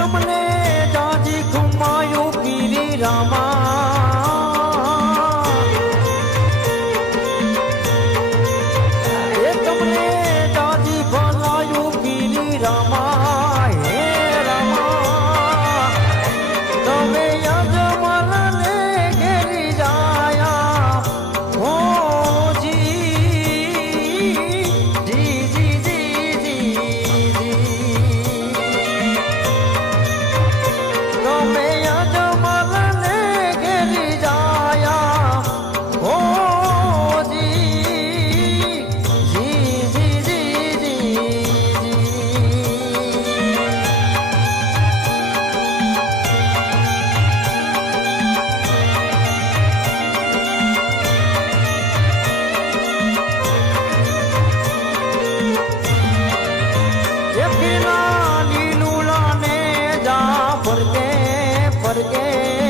તમને જાજી ઘુમાયું ગીરી રામા એ તમને જાજી ભલાયું ગીરી રામા હે રામા તમે યજમાનને ઘેરી જાયા હો જી જી જી જી જી તમે યજમાનને ઘેરી જાયા હો જી જી જી જી જી ફરકે ફરકે